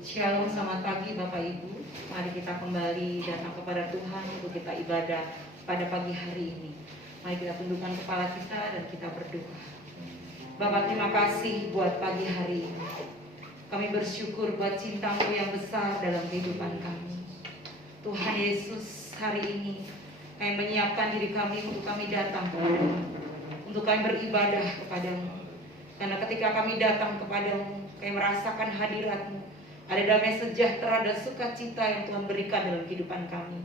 Shalom, selamat pagi Bapak Ibu. Mari kita kembali datang kepada Tuhan untuk kita ibadah pada pagi hari ini. Mari kita tundukkan kepala kita dan kita berdoa. Bapak, terima kasih buat pagi hari ini. Kami bersyukur buat cinta-Mu yang besar dalam kehidupan kami. Tuhan Yesus, hari ini kami menyiapkan diri kami untuk kami datang kepadamu, untuk kami beribadah kepadamu. Karena ketika kami datang kepadamu, kami merasakan hadirat-Mu. Ada damai sejahtera dan sukacita yang Tuhan berikan dalam kehidupan kami.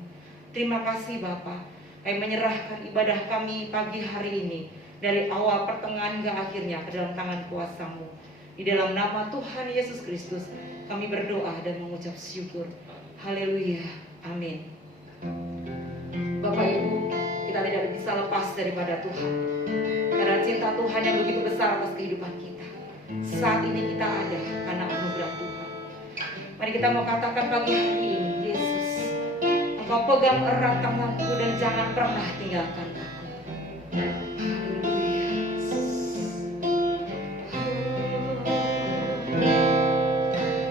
Terima kasih Bapa. Kami menyerahkan ibadah kami pagi hari ini dari awal pertengahan hingga akhirnya ke dalam tangan kuasa-Mu. Di dalam nama Tuhan Yesus Kristus kami berdoa dan mengucap syukur. Haleluya. Amin. Bapak Ibu, kita tidak bisa lepas daripada Tuhan. Karena cinta Tuhan yang begitu besar atas kehidupan kita. Saat ini kita ada karena anugerah Tuhan. Mari kita mau katakan pagi hari ini, Yesus, Engkau pegang erat tanganku dan jangan pernah tinggalkan aku.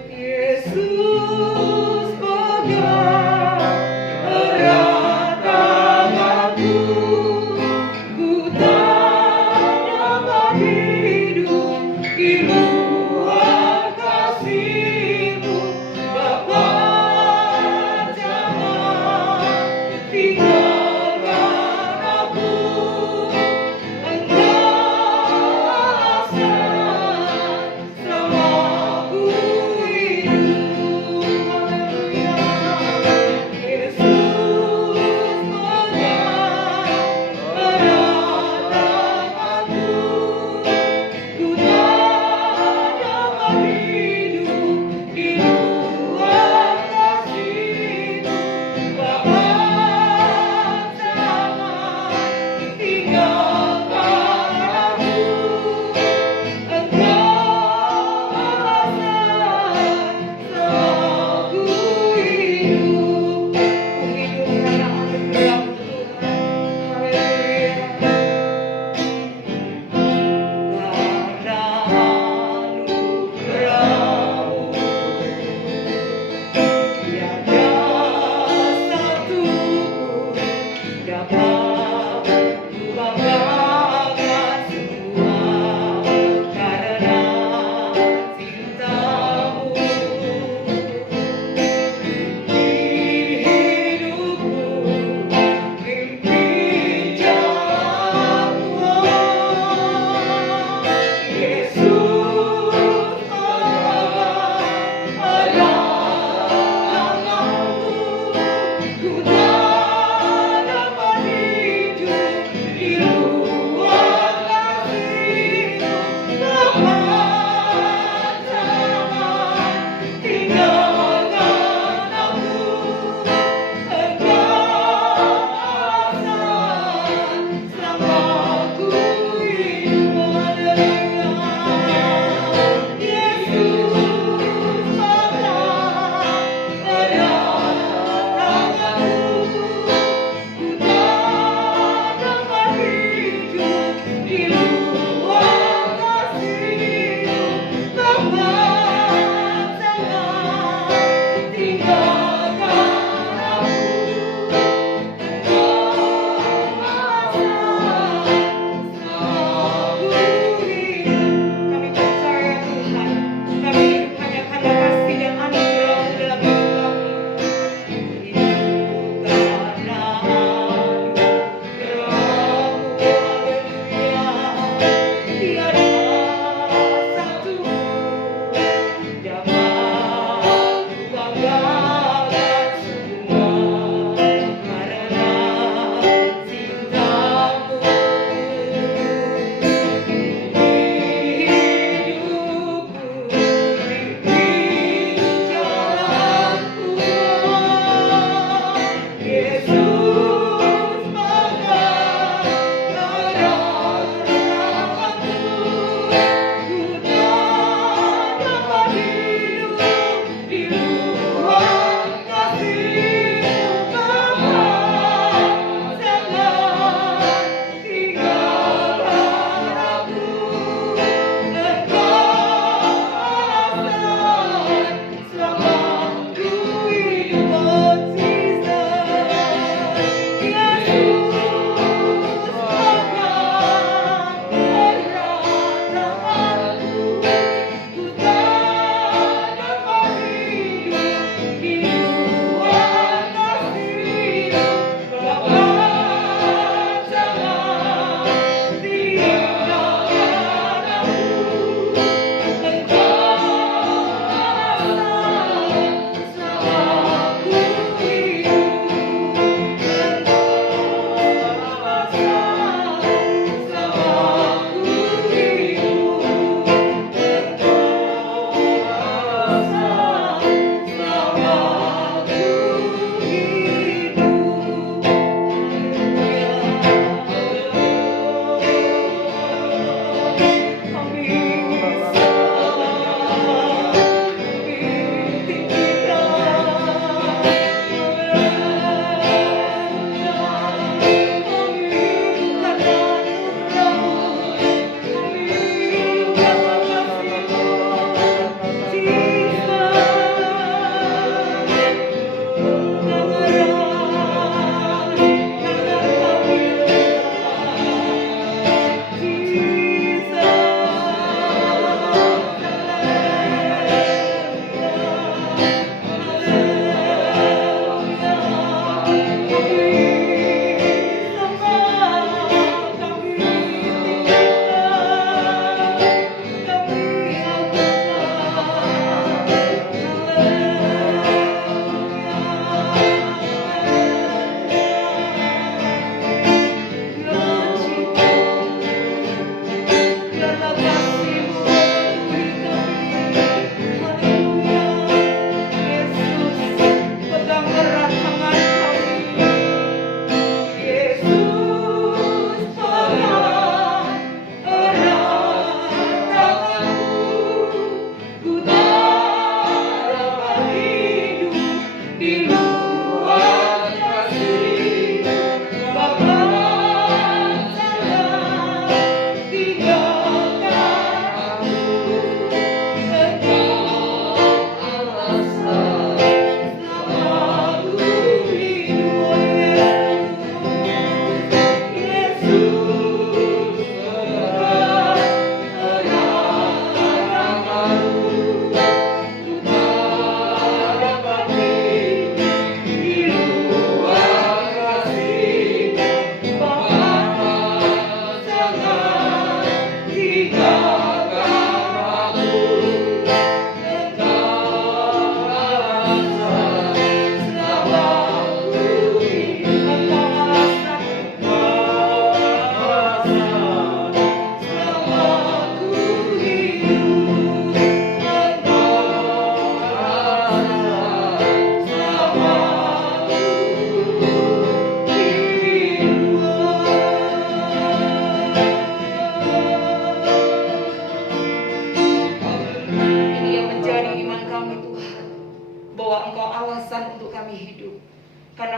Yesus pegang erat tanganku, ku tak dapat hidup di luar kasih-Mu. Bapa, jangan tinggalkan aku.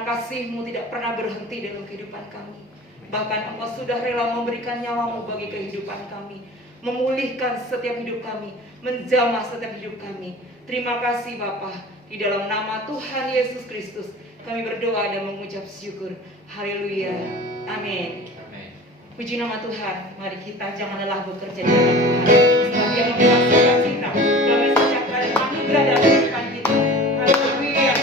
Kasih-Mu tidak pernah berhenti dalam kehidupan kami. Bahkan Engkau sudah rela memberikan nyawa-Mu bagi kehidupan kami, memulihkan setiap hidup kami, menjamah setiap hidup kami. Terima kasih Bapa. Di dalam nama Tuhan Yesus Kristus kami berdoa dan mengucap syukur. Haleluya. Amin. Puji nama Tuhan. Mari kita jangan lelah bekerja di dalam Tuhan, sebab Dia membebaskan kita, damai sejahtera dan anugerah dalam kehidupan kita. Haleluya.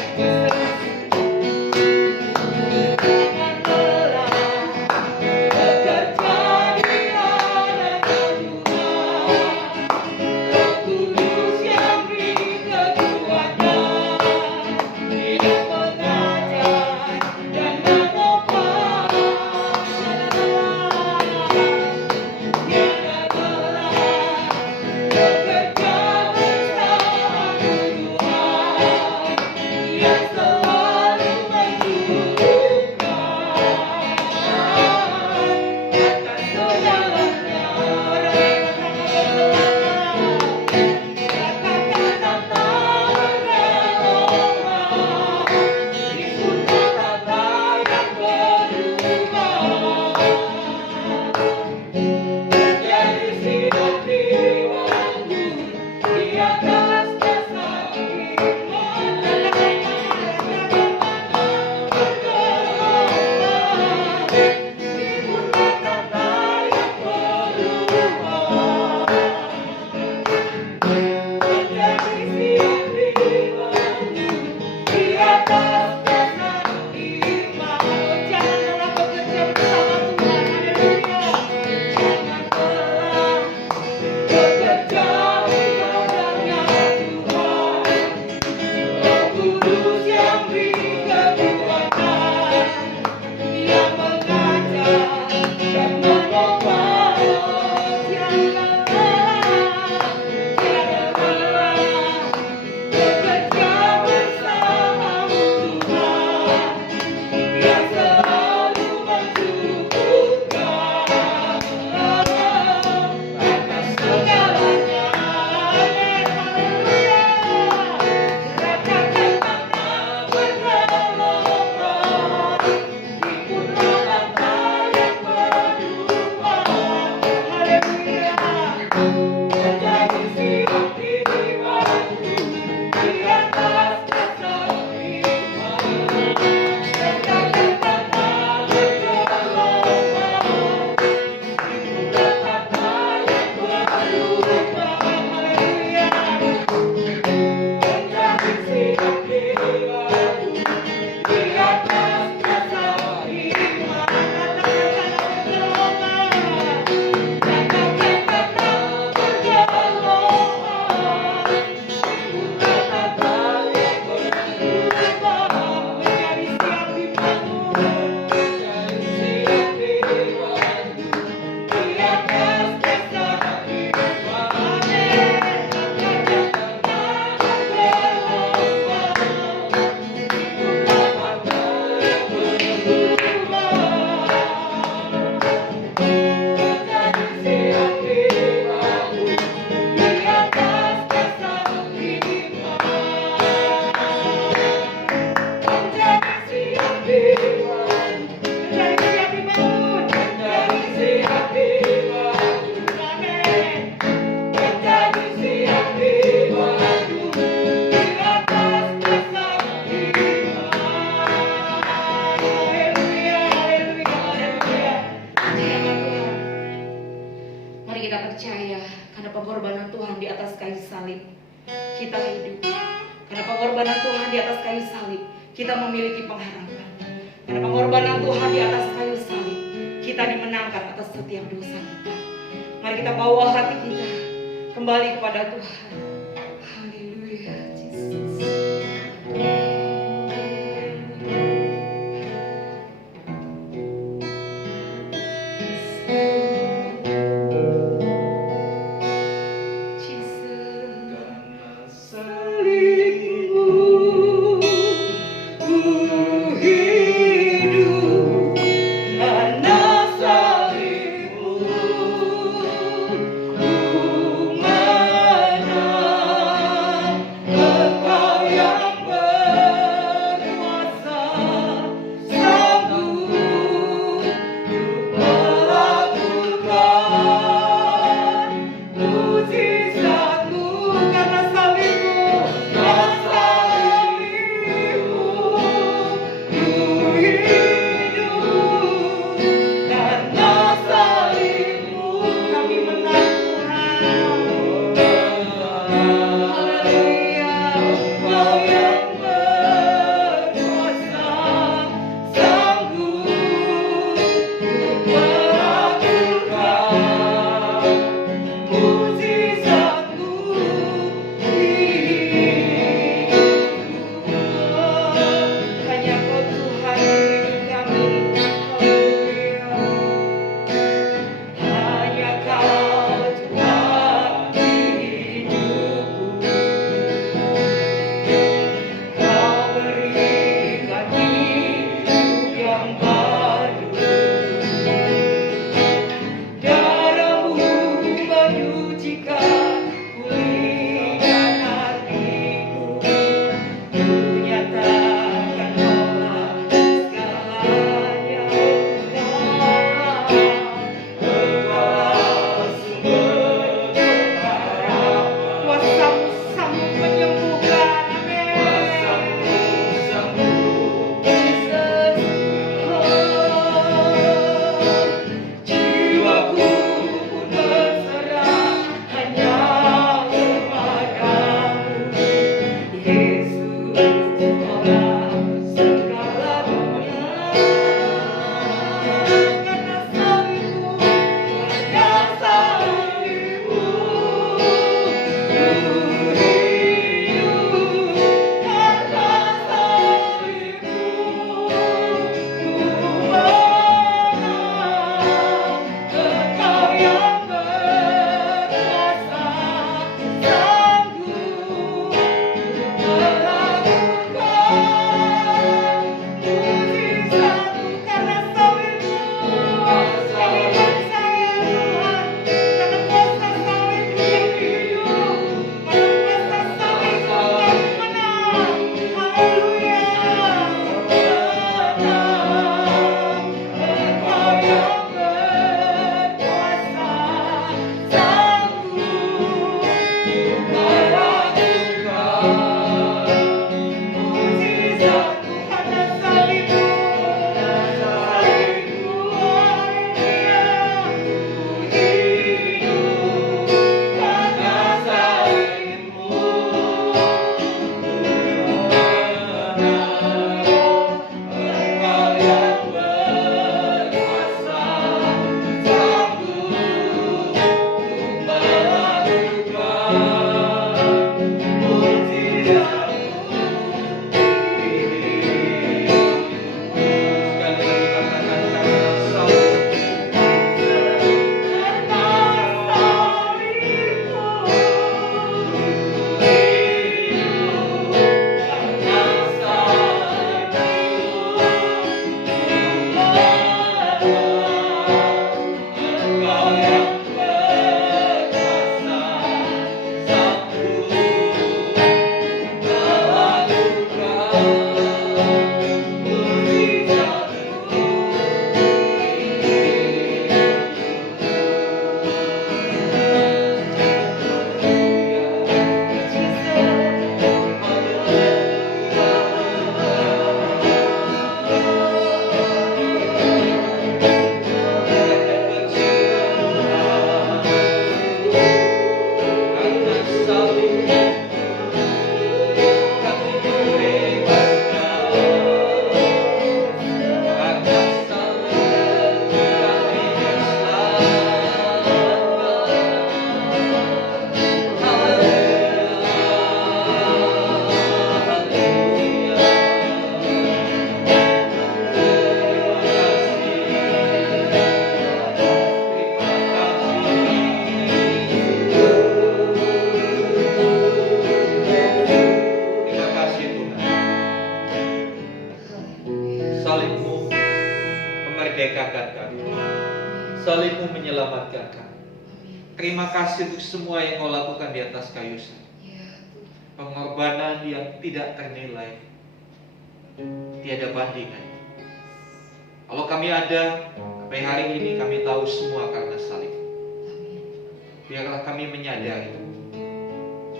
kita hidup. Karena pengorbanan Tuhan di atas kayu salib, kita memiliki pengharapan. Karena pengorbanan Tuhan di atas kayu salib, kita dimenangkan atas setiap dosa kita. Mari kita bawa hati kita kembali kepada Tuhan. Haleluya, Yesus. memerdekakan kami. Salib-Mu menyelamatkan kami. Terima kasih untuk semua yang Kau lakukan di atas kayu salib. Pengorbanan yang tidak ternilai, tiada bandingan. Kalau kami ada sampai hari ini, kami tahu semua karena salib. Biarlah kami menyadari,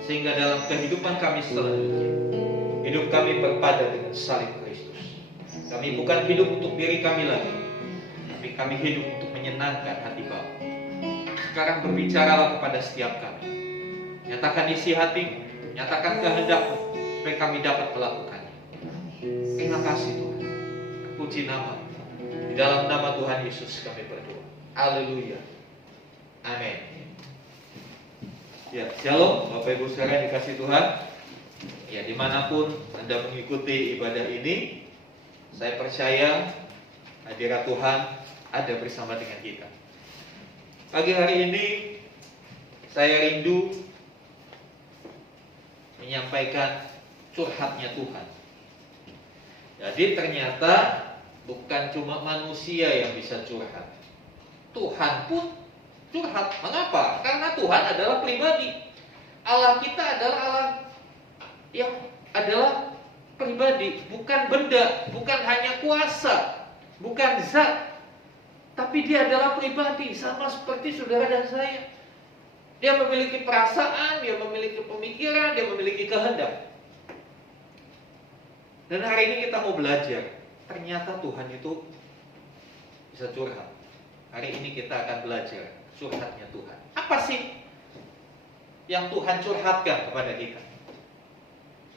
sehingga dalam kehidupan kami selanjutnya, hidup kami berpadan dengan salib Kristus. Kami bukan hidup untuk diri kami lagi, tapi kami hidup untuk menyenangkan hati Bapa. Sekarang berbicaralah kepada setiap kami. Nyatakan isi hati, nyatakan kehendak-Mu, supaya kami dapat melakukannya. Terima kasih Tuhan. Puji nama. Di dalam nama Tuhan Yesus kami berdoa. Haleluya. Amin. Ya, shalom Bapak Ibu sekalian dikasih Tuhan. Ya, dimanapun Anda mengikuti ibadah ini, saya percaya hadirat Tuhan ada bersama dengan kita. Pagi hari ini saya rindu menyampaikan curhatnya Tuhan. Jadi ternyata bukan cuma manusia yang bisa curhat, Tuhan pun curhat. Mengapa? Karena Tuhan adalah pribadi. Allah kita adalah Allah yang adalah pribadi, bukan benda, bukan hanya kuasa, bukan zat, tapi dia adalah pribadi, sama seperti saudara dan saya. Dia memiliki perasaan, dia memiliki pemikiran, dia memiliki kehendak. Dan hari ini kita mau belajar, ternyata Tuhan itu bisa curhat. Hari ini kita akan belajar curhatnya Tuhan. Apa sih yang Tuhan curhatkan kepada kita?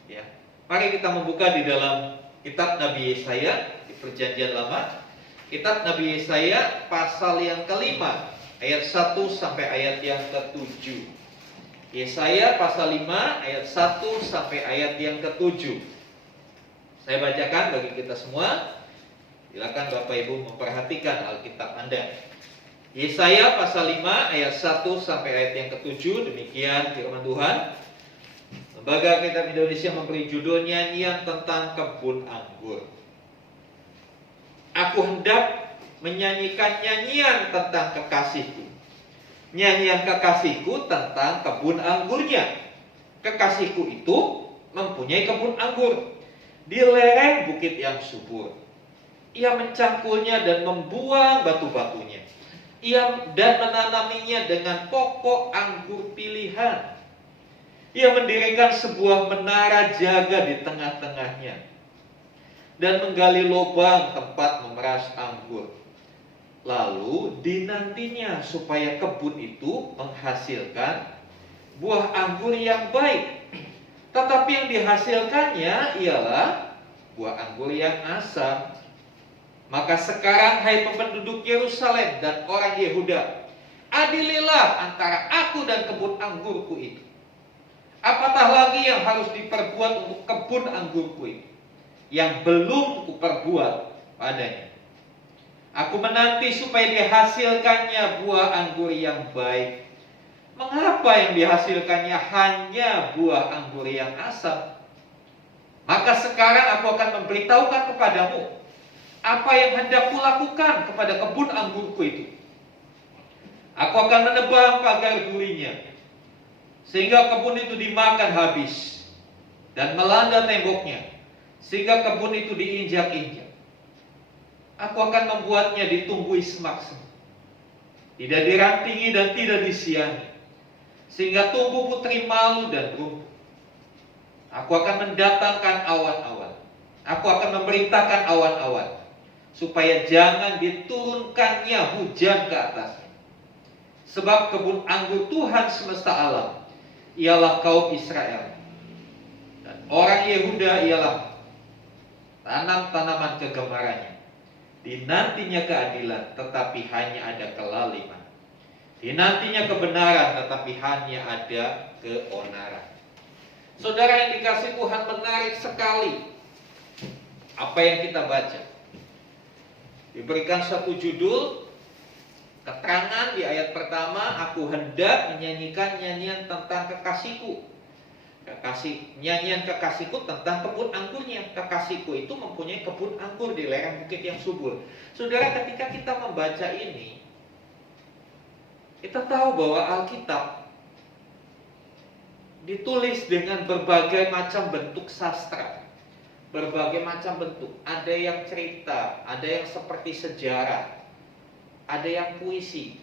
Ya, mari kita membuka di dalam kitab Nabi Yesaya di Perjanjian Lama. Kitab Nabi Yesaya pasal yang kelima, ayat 1 sampai ayat yang ke-7. Yesaya pasal 5 ayat 1 sampai ayat yang ke-7. Saya bacakan bagi kita semua. Silakan Bapak Ibu memperhatikan Alkitab Anda. Yesaya pasal 5 ayat 1 sampai ayat yang ke-7. Demikian firman Tuhan. Lembaga Kitab Indonesia memberi judul nyanyian tentang kebun anggur. Aku hendak menyanyikan nyanyian tentang kekasihku. Nyanyian kekasihku tentang kebun anggurnya. Kekasihku itu mempunyai kebun anggur di lereng bukit yang subur. Ia mencangkulnya dan membuang batu-batunya. Ia dan menanaminya dengan pokok anggur pilihan. Ia mendirikan sebuah menara jaga di tengah-tengahnya dan menggali lubang tempat memeras anggur. Lalu dinantinya supaya kebun itu menghasilkan buah anggur yang baik. Tetapi yang dihasilkannya ialah buah anggur yang asam. Maka sekarang hai penduduk Yerusalem dan orang Yehuda, adililah antara aku dan kebun anggurku itu. Apatah lagi yang harus diperbuat untuk kebun anggurku itu, yang belum kuperbuat padanya? Aku menanti supaya dihasilkannya buah anggur yang baik. Mengapa yang dihasilkannya hanya buah anggur yang asam? Maka sekarang aku akan memberitahukan kepadamu apa yang hendak kulakukan kepada kebun anggurku itu. Aku akan menebang pagar durinya, sehingga kebun itu dimakan habis, dan melanda temboknya, sehingga kebun itu diinjak-injak. Aku akan membuatnya ditumbuhi semak-semak, tidak dirantingi dan tidak disiangi, sehingga tumbuh putri malu dan rumput. Aku akan mendatangkan awan-awan. Aku akan memerintahkan awan-awan, supaya jangan diturunkannya hujan ke atasnya. Sebab kebun anggur Tuhan semesta alam ialah kaum Israel, dan orang Yehuda ialah tanam-tanaman kegemarannya. Dinantinya keadilan, tetapi hanya ada kelaliman. Dinantinya kebenaran, tetapi hanya ada keonaran. Saudara yang dikasih Tuhan, menarik sekali apa yang kita baca. Diberikan satu judul, keterangan di ayat pertama, aku hendak menyanyikan nyanyian tentang kekasihku. Nyanyian kekasihku tentang kebun anggurnya. Kekasihku itu mempunyai kebun anggur di lereng bukit yang subur. Saudara, ketika kita membaca ini, kita tahu bahwa Alkitab ditulis dengan berbagai macam bentuk sastra, berbagai macam bentuk. Ada yang cerita, ada yang seperti sejarah, ada yang puisi.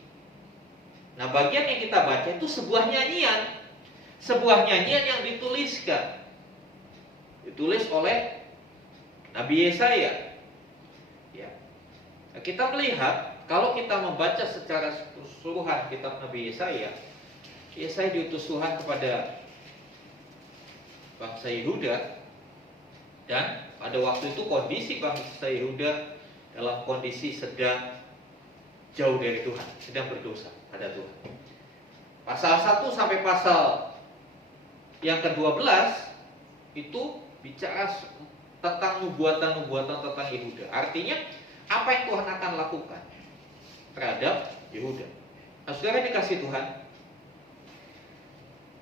Nah, bagian yang kita baca itu sebuah nyanyian. Sebuah nyanyian yang dituliskan, ditulis oleh Nabi Yesaya. Ya. Nah, kita melihat, kalau kita membaca secara keseluruhan kitab Nabi Yesaya, Yesaya diutus Tuhan kepada bangsa Yehuda, dan pada waktu itu kondisi bangsa Yehuda dalam kondisi sedang jauh dari Tuhan, sedang berdosa pada Tuhan. Pasal 1 sampai pasal yang ke-12 itu bicara tentang nubuatan-nubuatan tentang Yehuda. Artinya apa yang Tuhan akan lakukan terhadap Yehuda. Nah, saudara dikasih Tuhan,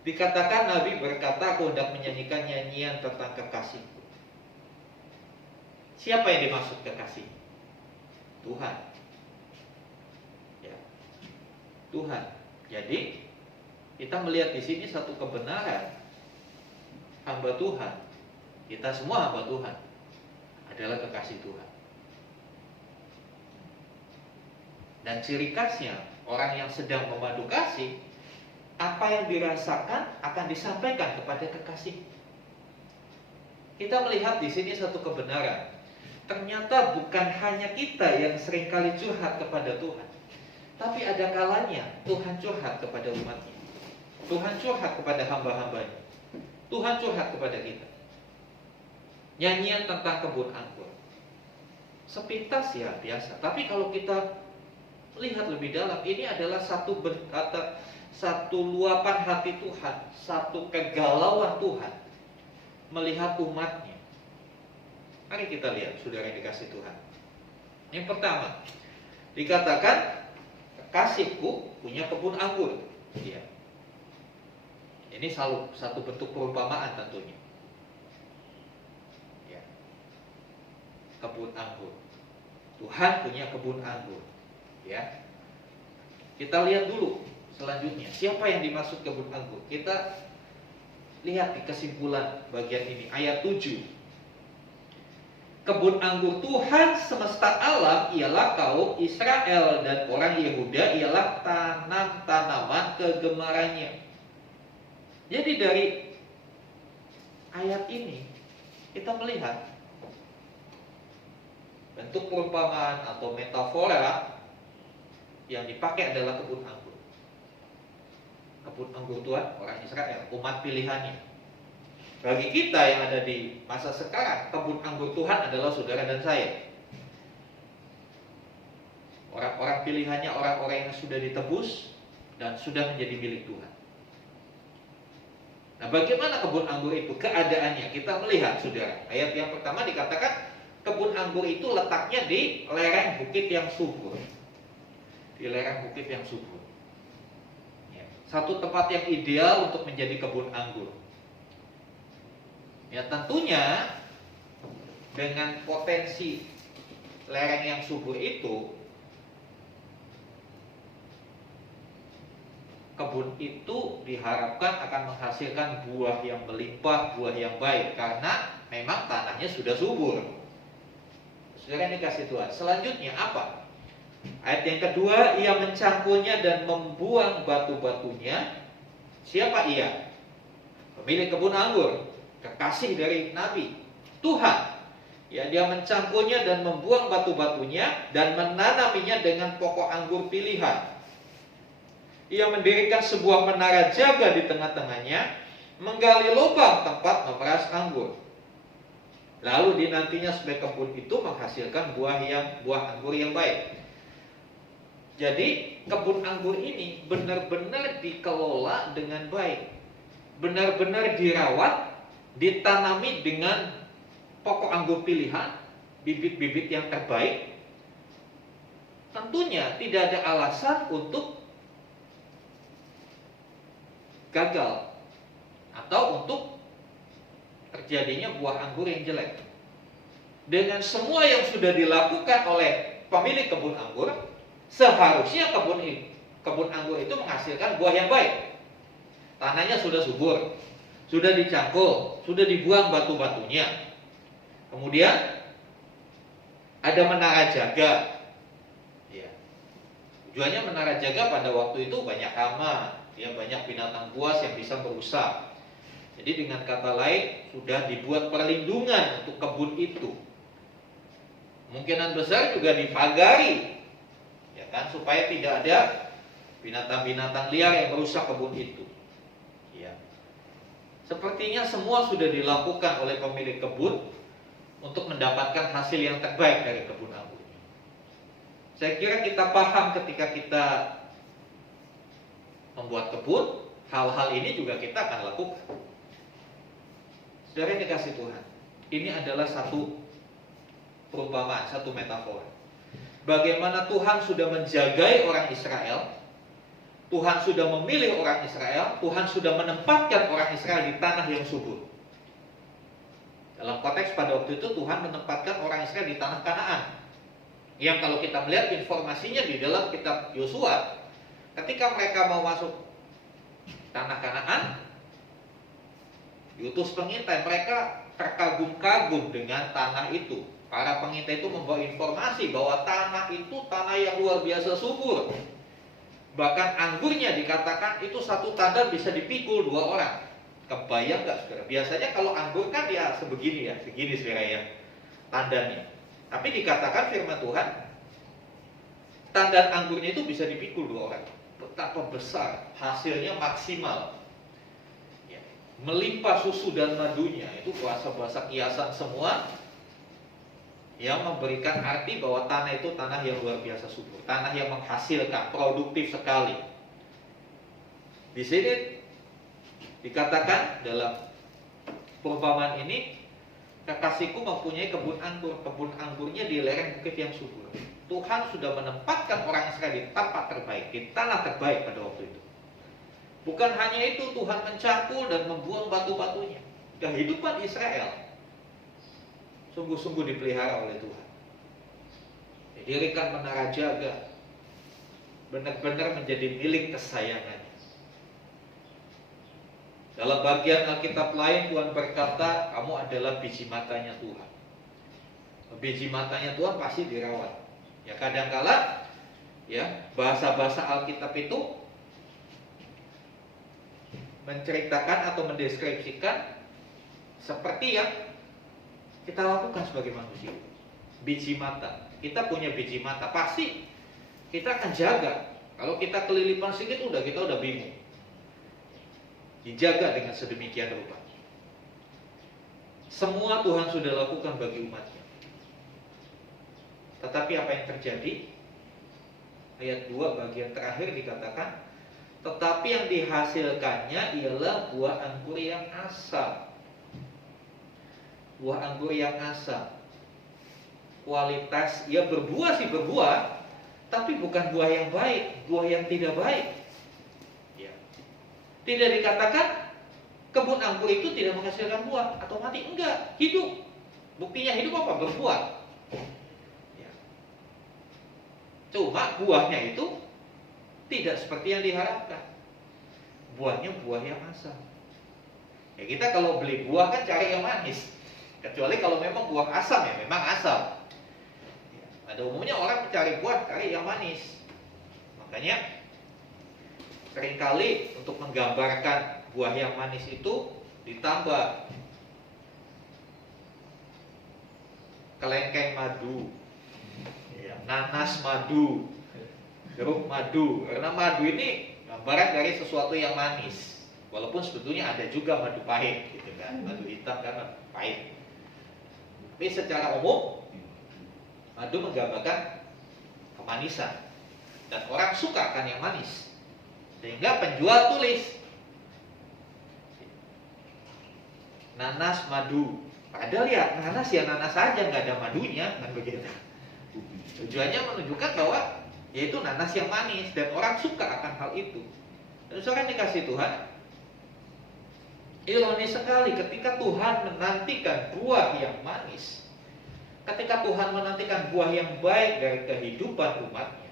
dikatakan Nabi berkata, aku hendak menyanyikan nyanyian tentang kekasihku. Siapa yang dimaksud kekasih? Tuhan. Ya. Tuhan. Jadi kita melihat di sini satu kebenaran, hamba Tuhan, kita semua hamba Tuhan adalah kekasih Tuhan. Dan ciri khasnya orang yang sedang memadu kasih, apa yang dirasakan akan disampaikan kepada kekasih. Kita melihat di sini satu kebenaran. Ternyata bukan hanya kita yang seringkali curhat kepada Tuhan, tapi ada kalanya Tuhan curhat kepada umatnya. Tuhan curhat kepada hamba-hambanya. Tuhan curhat kepada kita. Nyanyian tentang kebun anggur, sepintas ya biasa. Tapi kalau kita lihat lebih dalam, ini adalah satu luapan hati Tuhan, satu kegalauan Tuhan melihat umatnya. Mari kita lihat, saudara yang dikasih Tuhan. Yang pertama, dikatakan kekasihku punya kebun anggur. Ya. Ini satu bentuk perumpamaan tentunya. Ya. Kebun anggur. Tuhan punya kebun anggur. Ya. Kita lihat dulu selanjutnya, siapa yang dimaksud kebun anggur? Kita lihat di kesimpulan bagian ini, ayat 7. Kebun anggur Tuhan semesta alam ialah kaum Israel, dan orang Yehuda ialah tanam-tanaman kegemarannya. Jadi dari ayat ini kita melihat bentuk perumpamaan atau metafora yang dipakai adalah kebun anggur. Kebun anggur Tuhan, orang Israel, umat pilihannya. Bagi kita yang ada di masa sekarang, kebun anggur Tuhan adalah saudara dan saya. Orang-orang pilihannya, orang-orang yang sudah ditebus dan sudah menjadi milik Tuhan. Nah, bagaimana kebun anggur itu? Keadaannya kita melihat, saudara. Ayat yang pertama dikatakan kebun anggur itu letaknya di lereng bukit yang subur. Di lereng bukit yang subur. Ya. Satu tempat yang ideal untuk menjadi kebun anggur. Ya, tentunya dengan potensi lereng yang subur itu, kebun itu diharapkan akan menghasilkan buah yang melimpah, buah yang baik, karena memang tanahnya sudah subur. Saudara yang dikasih Tuhan. Selanjutnya apa? Ayat yang kedua, ia mencangkulnya dan membuang batu-batunya. Siapa ia? Pemilik kebun anggur, kekasih dari Nabi, Tuhan. Ya, dia mencangkulnya dan membuang batu-batunya dan menanaminya dengan pokok anggur pilihan. Ia mendirikan sebuah menara jaga di tengah-tengahnya, menggali lubang tempat memeras anggur. Lalu dinantinya supaya kebun itu menghasilkan buah anggur yang baik. Jadi kebun anggur ini benar-benar dikelola dengan baik, benar-benar dirawat, ditanami dengan pokok anggur pilihan, bibit-bibit yang terbaik. Tentunya tidak ada alasan untuk gagal atau untuk terjadinya buah anggur yang jelek. Dengan semua yang sudah dilakukan oleh pemilik kebun anggur, seharusnya kebun anggur itu menghasilkan buah yang baik. Tanahnya sudah subur, sudah dicangkul, sudah dibuang batu-batunya. Kemudian ada menara jaga. Ya. Tujuannya menara jaga pada waktu itu banyak hama, ya, banyak binatang buas yang bisa merusak. Jadi dengan kata lain sudah dibuat perlindungan untuk kebun itu. Kemungkinan besar juga dipagari, ya kan, supaya tidak ada binatang-binatang liar yang merusak kebun itu. Ya. Sepertinya semua sudah dilakukan oleh pemilik kebun untuk mendapatkan hasil yang terbaik dari kebun anggurnya. Saya kira kita paham ketika kita membuat kebun, hal-hal ini juga kita akan lakukan. Saudara yang dikasih Tuhan, ini adalah satu perumpamaan, satu metafora. Bagaimana Tuhan sudah menjagai orang Israel, Tuhan sudah memilih orang Israel, Tuhan sudah menempatkan orang Israel di tanah yang subur. Dalam konteks pada waktu itu Tuhan menempatkan orang Israel di tanah Kanaan. Yang kalau kita melihat informasinya di dalam kitab Yosua, ketika mereka mau masuk tanah Kanaan, diutus pengintai, mereka terkagum-kagum dengan tanah itu. Para pengintai itu membawa informasi bahwa tanah itu tanah yang luar biasa subur. Bahkan anggurnya dikatakan itu satu tanda bisa dipikul 2 orang. Kebayang nggak saudara? Biasanya kalau anggur kan ya sebegini ya, segini saudara ya tandanya. Tapi dikatakan firman Tuhan, tandan anggurnya itu bisa dipikul 2 orang. Betapa besar, hasilnya maksimal. Ya. Melimpah susu dan madunya, itu bahasa-bahasa kiasan semua yang memberikan arti bahwa tanah itu tanah yang luar biasa subur, tanah yang menghasilkan, produktif sekali. Di sini dikatakan dalam perumpamaan ini, kekasihku mempunyai kebun anggur, kebun anggurnya di lereng bukit yang subur. Tuhan sudah menempatkan orang Israel di tempat terbaik, di tanah terbaik pada waktu itu. Bukan hanya itu, Tuhan mencangkul dan membuang batu-batunya. Kehidupan Israel sungguh-sungguh dipelihara oleh Tuhan. Didirikan menara jaga, benar-benar menjadi milik kesayangannya. Dalam bagian Alkitab lain Tuhan berkata, kamu adalah biji matanya Tuhan. Biji matanya Tuhan pasti dirawat. Ya kadangkala ya bahasa-bahasa Alkitab itu menceritakan atau mendeskripsikan seperti yang kita lakukan sebagai manusia. Biji mata, kita punya biji mata, pasti kita akan jaga. Kalau kita kelilipan sedikit kita udah bingung. Dijaga dengan sedemikian rupa. Semua Tuhan sudah lakukan bagi umatnya. Tetapi apa yang terjadi? Ayat 2 bagian terakhir dikatakan, tetapi yang dihasilkannya ialah buah anggur yang asam. Buah anggur yang asam. Kualitas, ya berbuah sih berbuah, tapi bukan buah yang baik, buah yang tidak baik. Ya. Tidak dikatakan kebun anggur itu tidak menghasilkan buah atau mati, enggak, hidup. Buktinya hidup apa? Berbuah. Ya. Cuma buahnya itu tidak seperti yang diharapkan. Buahnya buah yang asam. Ya kita kalau beli buah kan cari yang manis. Kecuali kalau memang buah asam ya memang asam. Ya, pada umumnya orang mencari buah cari yang manis. Makanya seringkali untuk menggambarkan buah yang manis itu ditambah kelengkeng madu, ya, nanas madu, jeruk madu. Karena madu ini gambaran dari sesuatu yang manis. Walaupun sebetulnya ada juga madu pahit, gitu kan? Madu hitam karena pahit. Tapi secara umum madu menggambarkan kemanisan dan orang suka kan yang manis, sehingga penjual tulis nanas madu. Padahal ya nanas saja, nggak ada madunya kan begitu. Tujuannya menunjukkan bahwa yaitu nanas yang manis dan orang suka akan hal itu. Dan saudara dikasih Tuhan, ironi sekali ketika Tuhan menantikan buah yang manis, ketika Tuhan menantikan buah yang baik dari kehidupan umatnya,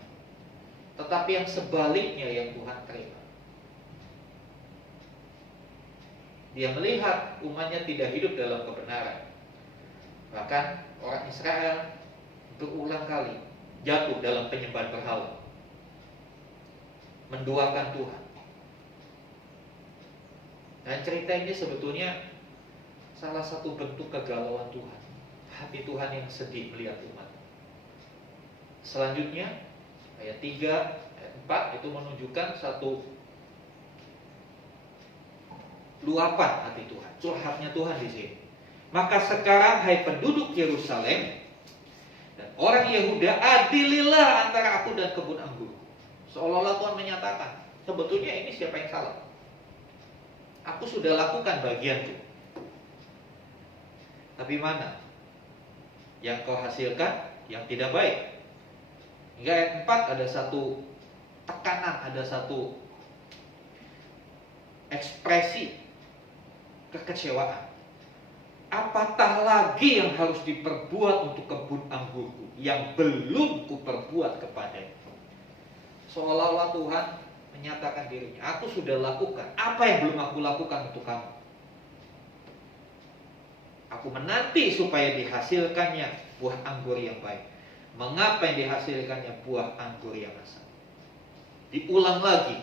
tetapi yang sebaliknya yang Tuhan terima. Dia melihat umatnya tidak hidup dalam kebenaran. Bahkan orang Israel berulang kali jatuh dalam penyembahan berhala, menduakan Tuhan. Dan cerita ini sebetulnya salah satu bentuk kegalauan Tuhan, hati Tuhan yang sedih melihat umat. Selanjutnya ayat 3, ayat 4 itu menunjukkan satu luapan hati Tuhan, curhatnya Tuhan di sini. Maka sekarang hai penduduk Yerusalem dan orang Yehuda, adililah antara aku dan kebun anggur. Seolah-olah Tuhan menyatakan, sebetulnya ini siapa yang salah? Aku sudah lakukan bagianku. Tapi mana yang kau hasilkan yang tidak baik? Hingga ayat 4 ada satu tekanan, ada satu ekspresi kekecewaan. Apatah lagi yang harus diperbuat untuk kebun anggurku yang belum kuperbuat kepadanya? Seolah-olah Tuhan menyatakan dirinya, aku sudah lakukan apa yang belum aku lakukan untuk kamu. Aku menanti supaya dihasilkannya buah anggur yang baik. Mengapa yang dihasilkannya buah anggur yang asam? Diulang lagi.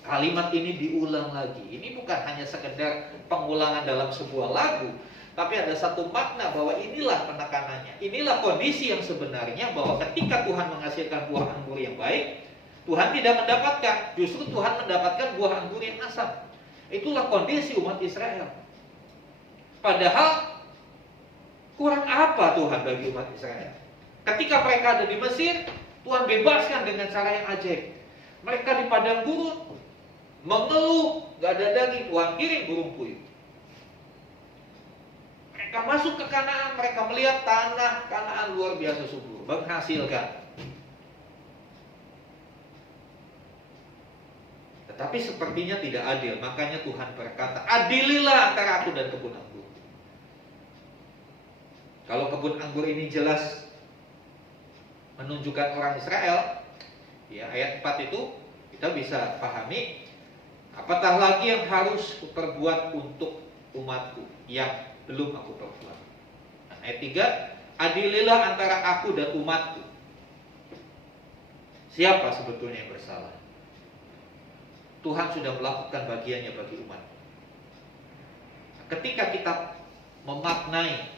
Kalimat ini diulang lagi. Ini bukan hanya sekedar pengulangan dalam sebuah lagu, tapi ada satu makna bahwa inilah penekanannya. Inilah kondisi yang sebenarnya, bahwa ketika Tuhan menghasilkan buah anggur yang baik, Tuhan tidak mendapatkan. Justru Tuhan mendapatkan buah anggur yang asam. Itulah kondisi umat Israel. Padahal kurang apa Tuhan bagi umat Israel? Ketika mereka ada di Mesir, Tuhan bebaskan dengan cara yang ajaib. Mereka di padang gurun mengeluh, gak ada daging, Tuhan kirim burung puyuh. Mereka masuk ke Kanaan, mereka melihat tanah Kanaan luar biasa subur, menghasilkan. Tetapi sepertinya tidak adil, makanya Tuhan berkata, adililah antara aku dan kebun anggur. Kalau kebun anggur ini jelas menunjukkan orang Israel, ya ayat 4 itu kita bisa pahami, apatah lagi yang harus kuperbuat untuk umatku yang belum aku perbuat. Nah, ayat 3, adililah antara aku dan umatku. Siapa sebetulnya yang bersalah? Tuhan sudah melakukan bagiannya bagi umatnya. Ketika kita memaknai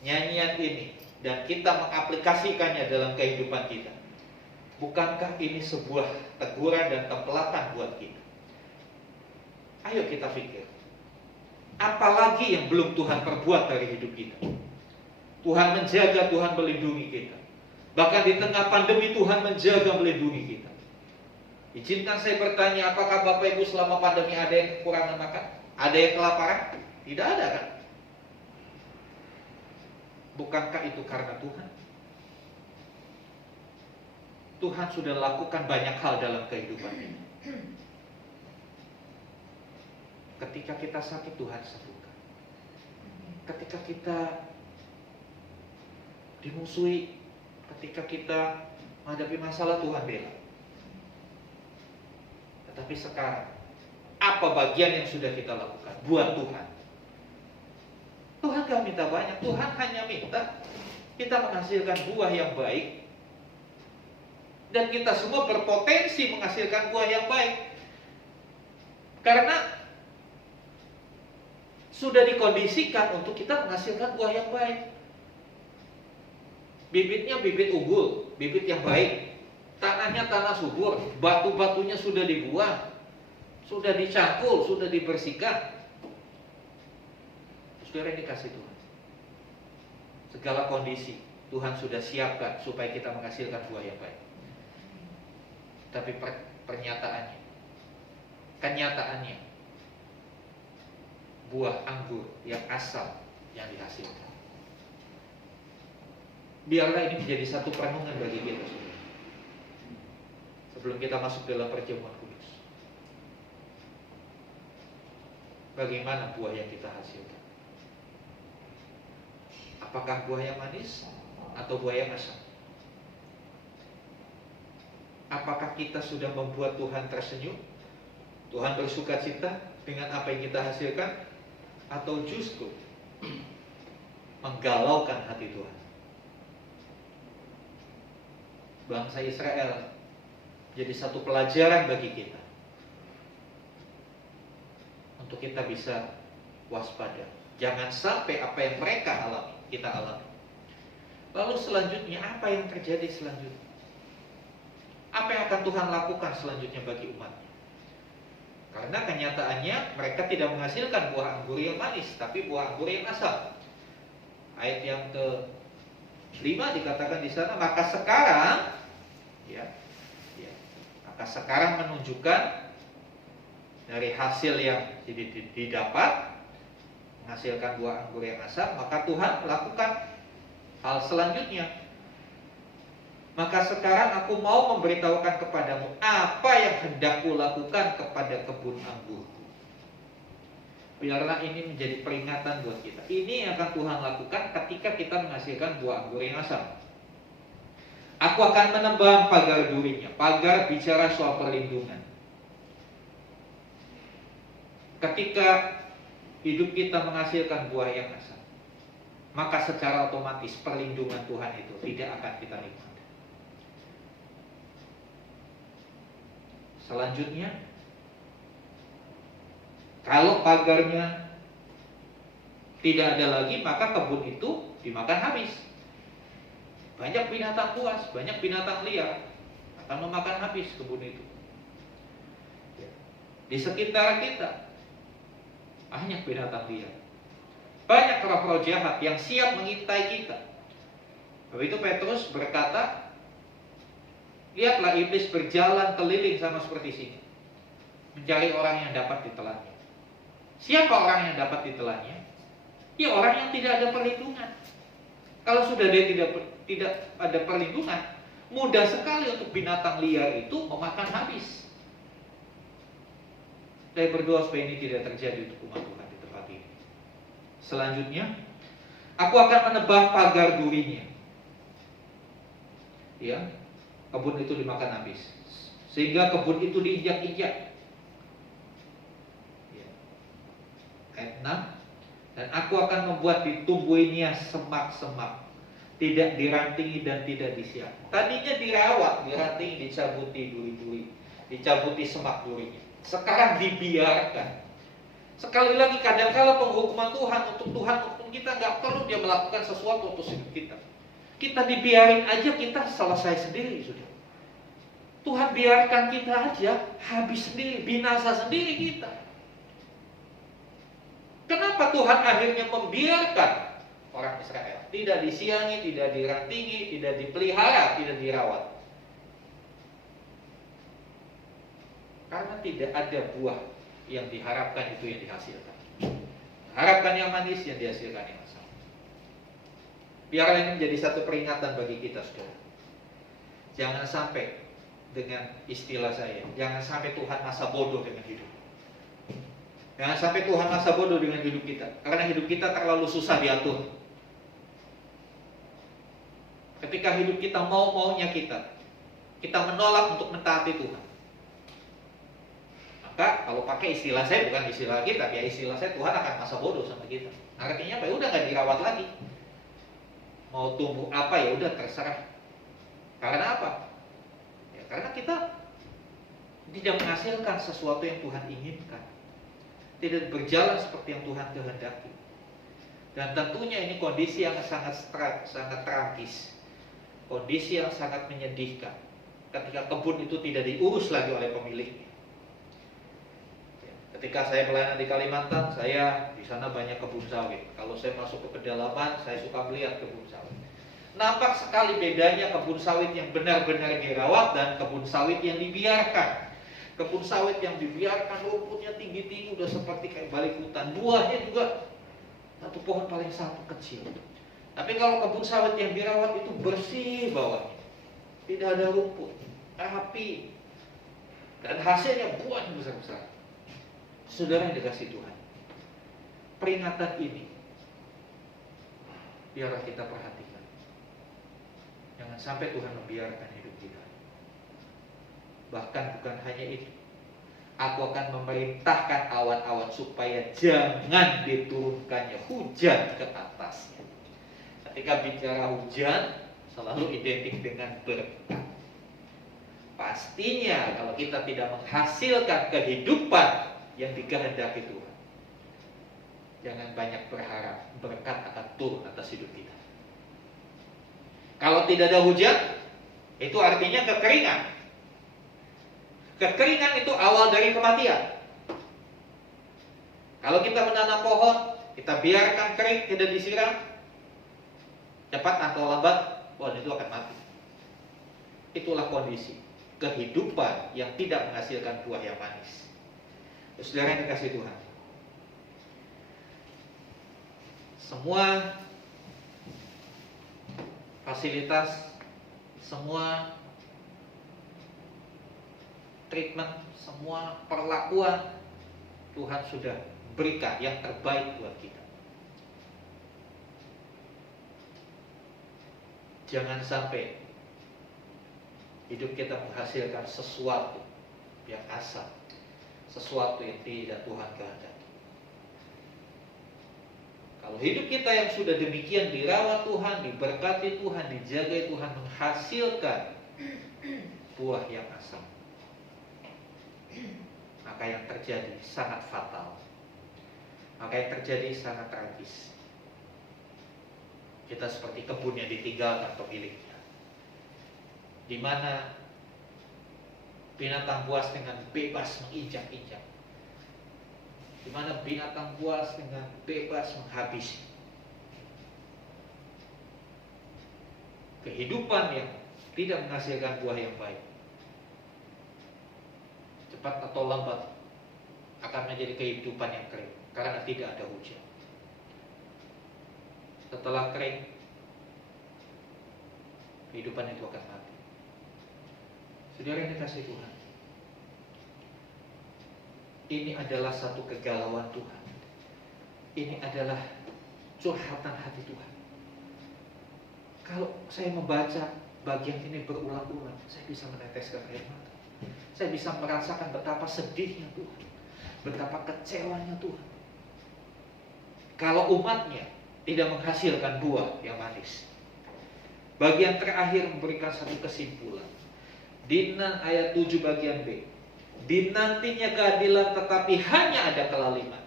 nyanyian ini dan kita mengaplikasikannya dalam kehidupan kita, bukankah ini sebuah teguran dan tempelatan buat kita? Ayo kita pikir, apalagi yang belum Tuhan perbuat dari hidup kita? Tuhan menjaga, Tuhan melindungi kita. Bahkan di tengah pandemi Tuhan menjaga, melindungi kita. Izinkan saya bertanya, apakah Bapak Ibu selama pandemi ada yang kekurangan makan? Ada yang kelaparan? Tidak ada kan? Bukankah itu karena Tuhan? Tuhan sudah lakukan banyak hal dalam kehidupan ini. Ketika kita sakit, Tuhan sembuhkan. Ketika kita dimusuhi, ketika kita menghadapi masalah, Tuhan bela. Tetapi sekarang, apa bagian yang sudah kita lakukan buat Tuhan? Tuhan gak minta banyak, Tuhan hanya minta kita menghasilkan buah yang baik. Dan kita semua berpotensi menghasilkan buah yang baik. Karena sudah dikondisikan untuk kita menghasilkan buah yang baik. Bibitnya bibit unggul, bibit yang baik. Tanahnya tanah subur, batu-batunya sudah dibuang, sudah dicangkul, sudah dibersihkan. Saudara, ini kasih Tuhan. Segala kondisi Tuhan sudah siapkan supaya kita menghasilkan buah yang baik. Tapi pernyataannya, kenyataannya, buah anggur yang asam yang dihasilkan. Biarlah ini menjadi satu perenungan bagi kita, saudara. Sebelum kita masuk dalam perjamuan kudus, bagaimana buah yang kita hasilkan? Apakah buah yang manis atau buah yang asam? Apakah kita sudah membuat Tuhan tersenyum? Tuhan bersuka cita dengan apa yang kita hasilkan? Atau justru menggalaukan hati Tuhan? Bangsa Israel jadi satu pelajaran bagi kita, untuk kita bisa waspada. Jangan sampai apa yang mereka alami, kita alami. Lalu selanjutnya, apa yang terjadi selanjutnya? Apa yang akan Tuhan lakukan selanjutnya bagi umatnya? Karena kenyataannya mereka tidak menghasilkan buah anggur yang manis, tapi buah anggur yang asam. Ayat yang ke-5 dikatakan di sana, maka sekarang maka sekarang menunjukkan dari hasil yang didapat menghasilkan buah anggur yang asam, maka Tuhan melakukan hal selanjutnya. Maka sekarang aku mau memberitahukan kepadamu apa yang hendak kulakukan kepada kebun anggurku. Biarlah ini menjadi peringatan buat kita. Ini yang akan Tuhan lakukan ketika kita menghasilkan buah anggur yang asam. Aku akan menebang pagar durinya. Pagar bicara soal perlindungan. Ketika hidup kita menghasilkan buah yang asam, maka secara otomatis perlindungan Tuhan itu tidak akan kita nikmati. Selanjutnya, kalau pagarnya tidak ada lagi, maka kebun itu dimakan habis. Banyak binatang buas, banyak binatang liar akan memakan habis kebun itu. Di sekitar kita banyak binatang liar, banyak roh-roh jahat yang siap mengintai kita. Begitu Petrus berkata, lihatlah iblis berjalan keliling sama seperti sini, mencari orang yang dapat ditelannya. Siapa orang yang dapat ditelannya? Ya orang yang tidak ada perlindungan. Kalau sudah dia tidak ada perlindungan, mudah sekali untuk binatang liar itu memakan habis. Saya berdoa supaya ini tidak terjadi untuk umat Tuhan di tempat ini. Selanjutnya, aku akan menebang pagar durinya. Ya, kebun itu dimakan habis, sehingga kebun itu diinjak-injak. Ya. Ayat 6. Dan aku akan membuat ditumbuhinya semak-semak, tidak dirantingi dan tidak disiap. Tadinya dirawat, dirantingi, dicabuti duri-duri, dicabuti semak durinya. Sekarang dibiarkan. Sekali lagi, kadang-kala penghukuman Tuhan untuk kita nggak perlu dia melakukan sesuatu untuk hidup kita. Kita dibiarin aja, kita selesai sendiri sudah. Tuhan biarkan kita aja habis sendiri, binasa sendiri kita. Kenapa Tuhan akhirnya membiarkan orang Israel tidak disiangi, tidak dirantingi, tidak dipelihara, tidak dirawat? Karena tidak ada buah yang diharapkan itu yang dihasilkan. Harapkan yang manis, yang dihasilkan yang asam. Biarlah ini menjadi satu peringatan bagi kita, saudara. Jangan sampai dengan istilah saya, jangan sampai Tuhan masa bodoh dengan hidup. Jangan sampai Tuhan masa bodoh dengan hidup kita, karena hidup kita terlalu susah diatur. Ketika hidup kita mau-maunya kita menolak untuk mentaati Tuhan. Maka kalau pakai istilah saya, bukan istilah kita, ya istilah saya, Tuhan akan masa bodoh sama kita. Artinya apa? Ya udah nggak dirawat lagi. Mau tumbuh apa ya udah terserah. Karena apa? Ya, karena kita tidak menghasilkan sesuatu yang Tuhan inginkan. Tidak berjalan seperti yang Tuhan kehendaki. Dan tentunya ini kondisi yang sangat tragis. Kondisi yang sangat menyedihkan. Ketika kebun itu tidak diurus lagi oleh pemiliknya. Ketika saya pelayanan di Kalimantan, saya di sana banyak kebun sawit. Kalau saya masuk ke pedalaman, saya suka melihat kebun sawit. Nampak sekali bedanya kebun sawit yang benar-benar dirawat dan kebun sawit yang dibiarkan. Kebun sawit yang dibiarkan rumputnya tinggi-tinggi, udah seperti kayak balik hutan. Buahnya juga satu pohon paling satu kecil. Tapi kalau kebun sawit yang dirawat itu bersih bawahnya, tidak ada rumput, rapi, dan hasilnya buahnya besar-besar. Saudara yang dikasih Tuhan, peringatan ini biarlah kita perhatikan. Jangan sampai Tuhan membiarkan hidup kita. Bahkan bukan hanya itu, aku akan memerintahkan awan-awan supaya jangan diturunkannya hujan ke atasnya. Ketika bicara hujan, selalu identik dengan berkat. Pastinya kalau kita tidak menghasilkan kehidupan yang dikehendaki Tuhan, jangan banyak berharap berkat akan turun atas hidup kita. Kalau tidak ada hujan, itu artinya kekeringan. Kekeringan itu awal dari kematian. Kalau kita menanam pohon, kita biarkan kering, tidak disiram, cepat atau lambat pohon itu akan mati. Itulah kondisi kehidupan yang tidak menghasilkan buah yang manis. Saudara yang dikasihi Tuhan, semua fasilitas, semua treatment, semua perlakuan Tuhan sudah berikan yang terbaik buat kita. Jangan sampai hidup kita menghasilkan sesuatu yang asal, sesuatu yang tidak Tuhan kehendaki. Kalau hidup kita yang sudah demikian dirawat Tuhan, diberkati Tuhan, dijaga Tuhan, menghasilkan buah yang asal, maka yang terjadi sangat fatal, maka yang terjadi sangat tragis. Kita seperti kebun yang ditinggalkan pemiliknya, di mana binatang buas dengan bebas menginjak-injak, di mana binatang buas dengan bebas menghabisi. Kehidupan yang tidak menghasilkan buah yang baik, cepat atau lambat akan menjadi kehidupan yang kering, karena tidak ada hujan. Setelah kering, kehidupan itu akan mati. Saudara yang dikasihi Tuhan, ini adalah satu kegalauan Tuhan. Ini adalah curhatan hati Tuhan. Kalau saya membaca bagian ini berulang-ulang, saya bisa meneteskan air mata. Saya bisa merasakan betapa sedihnya Tuhan, betapa kecewanya Tuhan, kalau umatnya tidak menghasilkan buah yang manis. Bagian terakhir memberikan satu kesimpulan. Di ayat 7 bagian B. Dinantinya keadilan tetapi hanya ada kelaliman.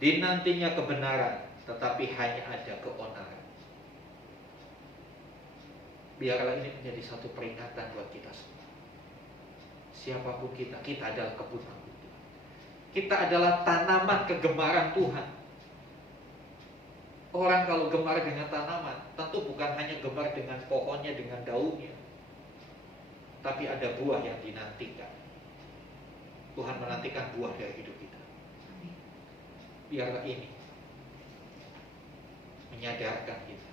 Dinantinya kebenaran tetapi hanya ada keonaran. Biarlah ini menjadi satu peringatan buat kita semua. Siapapun kita adalah kebun anggur Tuhan. Kita adalah tanaman kegemaran Tuhan. Orang kalau gemar dengan tanaman, tentu bukan hanya gemar dengan pohonnya, dengan daunnya, tapi ada buah yang dinantikan. Tuhan menantikan buah dari hidup kita. Biarlah ini menyadarkan kita,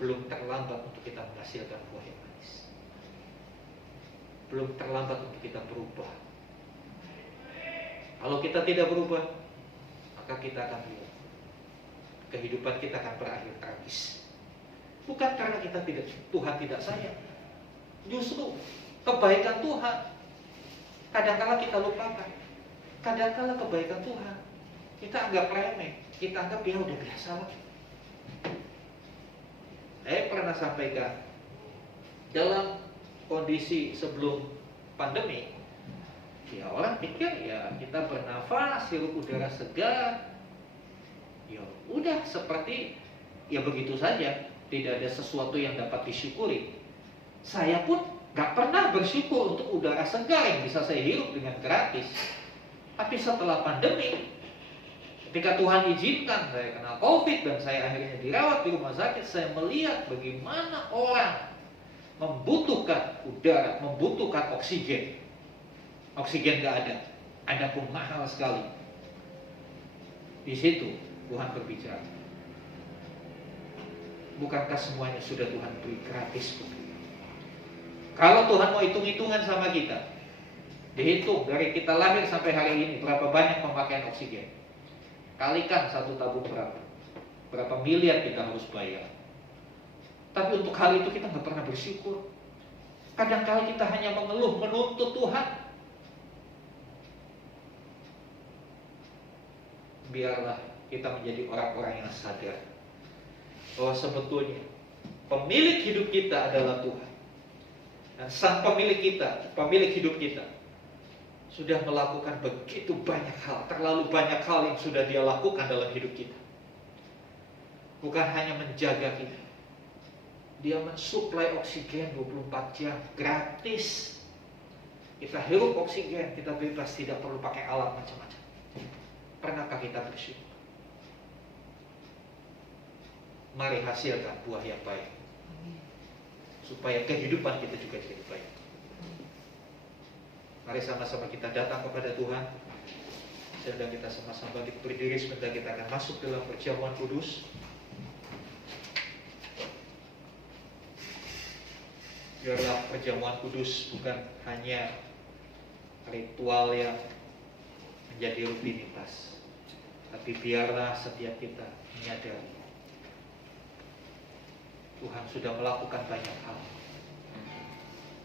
belum terlambat untuk kita menghasilkan buah yang manis. Belum terlambat untuk kita berubah. Kalau kita tidak berubah, maka kita akan lihat kehidupan kita akan berakhir tragis. Bukan karena Tuhan tidak sayang, justru kebaikan Tuhan kadang-kala kita lupakan. Kadang-kala kebaikan Tuhan kita anggap remeh, kita anggap ya udah biasa lah. Saya pernah sampaikan, dalam kondisi sebelum pandemi, ya orang pikir ya kita bernafas, hirup udara segar, ya udah seperti ya begitu saja, tidak ada sesuatu yang dapat disyukuri. Saya pun gak pernah bersyukur untuk udara segar yang bisa saya hirup dengan gratis. Tapi setelah pandemi, ketika Tuhan izinkan saya kena COVID dan saya akhirnya dirawat di rumah sakit, saya melihat bagaimana orang membutuhkan udara, membutuhkan oksigen. Oksigen gak ada pun mahal sekali. Di situ Tuhan berbicara. Bukankah semuanya sudah Tuhan beri gratis? Kalau Tuhan mau hitung-hitungan sama kita, dihitung dari kita lahir sampai hari ini berapa banyak pemakaian oksigen, kalikan satu tabung berapa miliar kita harus bayar. Tapi untuk hal itu kita nggak pernah bersyukur. Kadang-kala kita hanya mengeluh, menuntut Tuhan. Biarlah kita menjadi orang-orang yang sadar bahwa sebetulnya pemilik hidup kita adalah Tuhan. Dan sang pemilik kita, pemilik hidup kita, sudah melakukan begitu banyak hal, terlalu banyak hal yang sudah Dia lakukan dalam hidup kita. Bukan hanya menjaga kita, Dia mensuplai oksigen 24 jam gratis. Kita hirup oksigen, kita bebas, tidak perlu pakai alat macam-macam. Pernahkah kita bersyukur? Mari hasilkan buah yang baik, supaya kehidupan kita juga jadi baik. Mari sama-sama kita datang kepada Tuhan. Sedang kita sama-sama berdiri, sebentar kita akan masuk dalam perjamuan kudus. Biarlah perjamuan kudus bukan hanya ritual yang menjadi rutinitas, tapi biarlah setiap kita menyadari Tuhan sudah melakukan banyak hal.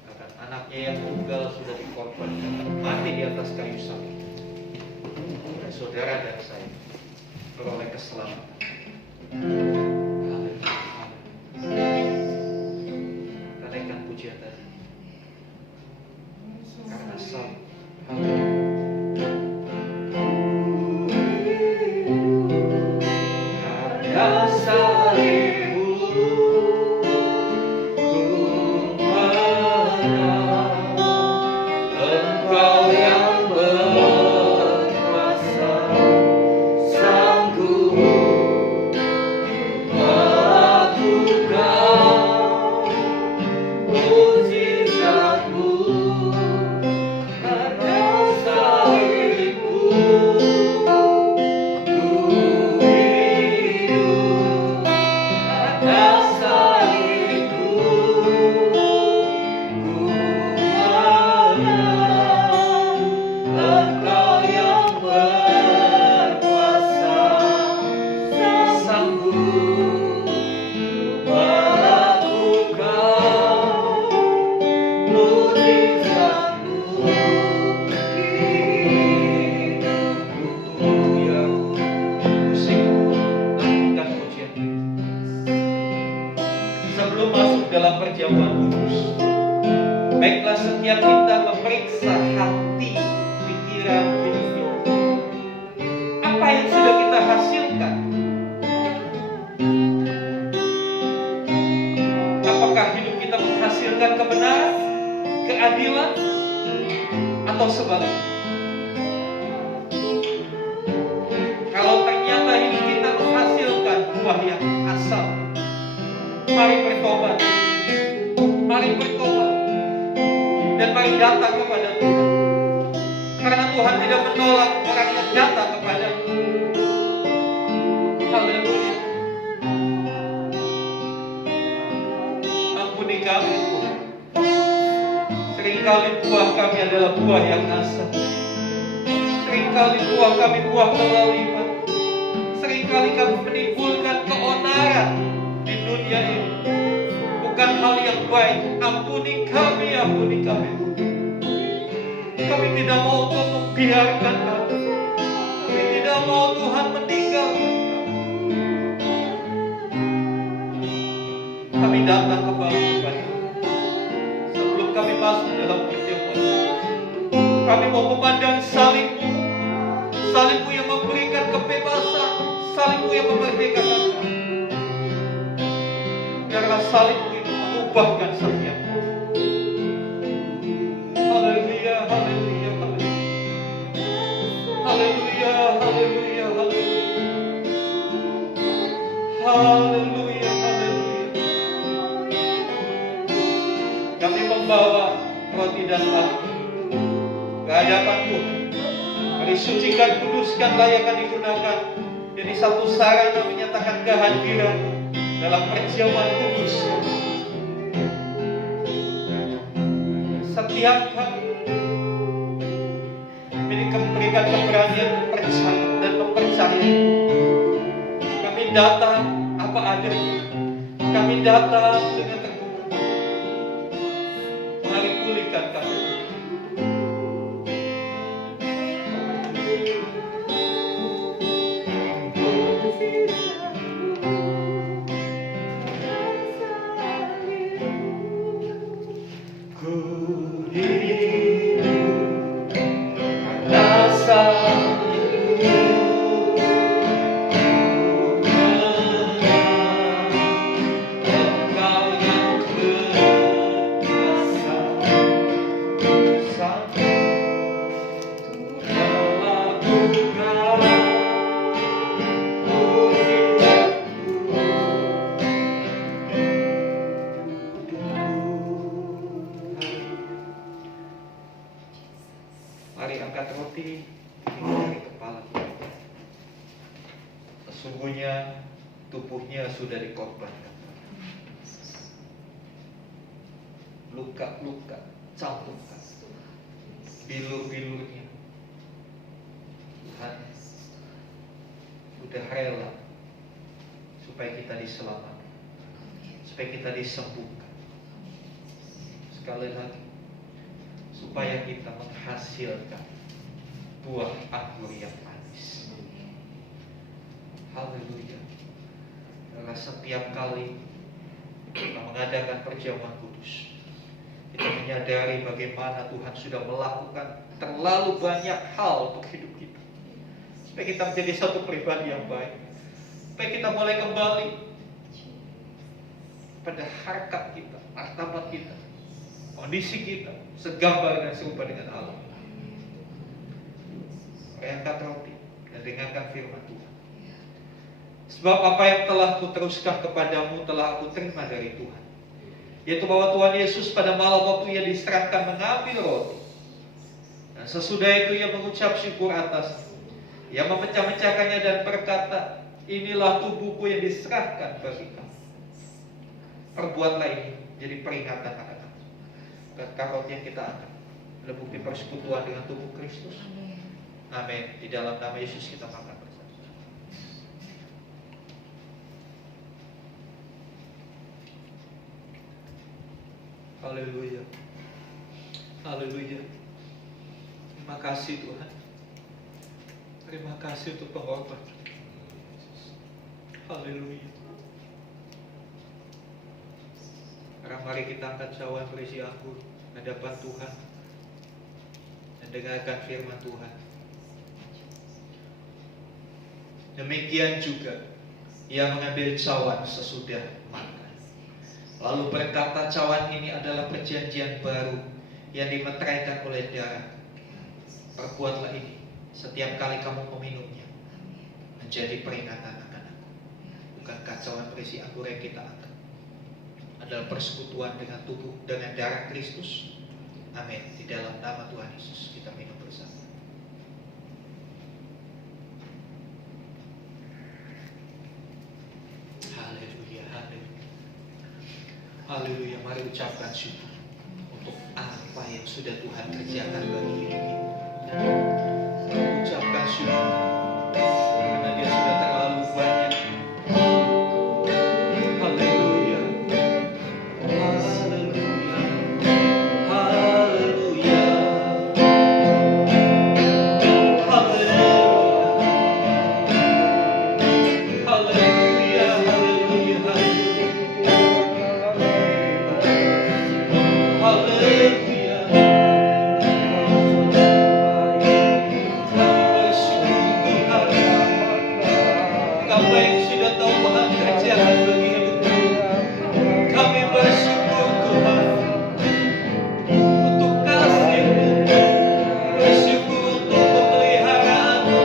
Bahkan anaknya yang tunggal sudah dikorbankan, mati di atas kayu salib. Dan saudara dan saya beroleh keselamatan. Kita naikkan pujian tadi. Karena salib. Karena salib. Kau Sungguhnya tubuhnya sudah dikorbankan. Luka-luka, cambukan, bilur-bilurnya Tuhan sudah rela supaya kita diselamatkan, supaya kita disembuhkan. Sekali lagi, supaya kita menghasilkan buah anggur yang manis. Haleluya. Karena setiap kali kita mengadakan perjamuan kudus, kita menyadari bagaimana Tuhan sudah melakukan terlalu banyak hal untuk hidup kita, supaya kita menjadi satu pribadi yang baik, supaya kita boleh kembali pada harkat kita, martabat kita, kondisi kita segambar dan serupa dengan Allah. Angkat roti dan dengarkan firman Tuhan. Sebab apa yang telah kuteruskan kepadamu telah aku terima dari Tuhan, yaitu bahwa Tuhan Yesus pada malam waktu Ia diserahkan mengambil roti, dan sesudah itu Ia mengucap syukur atas, Ia memecah-mecahkannya dan berkata, inilah tubuhku yang diserahkan bagi kamu. Perbuatlah ini jadi peringatan akan aku. Dan roti yang kita angkat adalah bukti persekutuan dengan tubuh Kristus. Amin. Di dalam nama Yesus kita makan bersama. Haleluya. Haleluya. Terima kasih Tuhan. Terima kasih untuk pengorbanan. Haleluya. Sekarang mari kita angkat cawan berisi anggur hadapan Tuhan dan dengarkan firman Tuhan. Demikian juga Ia mengambil cawan sesudah makan, lalu berkata, cawan ini adalah perjanjian baru yang dimeteraikan oleh darah. Perbuatlah ini setiap kali kamu meminumnya, menjadi peringatan akan aku. Bukankah cawan berisi anggur yang kita angkat adalah persekutuan dengan tubuh, dengan darah Kristus? Amin. Di dalam nama Tuhan Yesus kita minum bersama. Haleluya, haleluya. Haleluya, mari ucapkan syukur untuk apa yang sudah Tuhan kerjakan bagi hidup kita. Mari ucapkan syukur karena Dia sudah terlalu banyak. Haleluya, haleluya, haleluya, haleluya, haleluya, haleluya, bersyukur Tuhan apa yang sudah Tuhan kerjakan bagi hidup kami. Kami bersyukur Tuhan untuk kasih-Mu, bersyukur untuk pemeliharaan-Mu,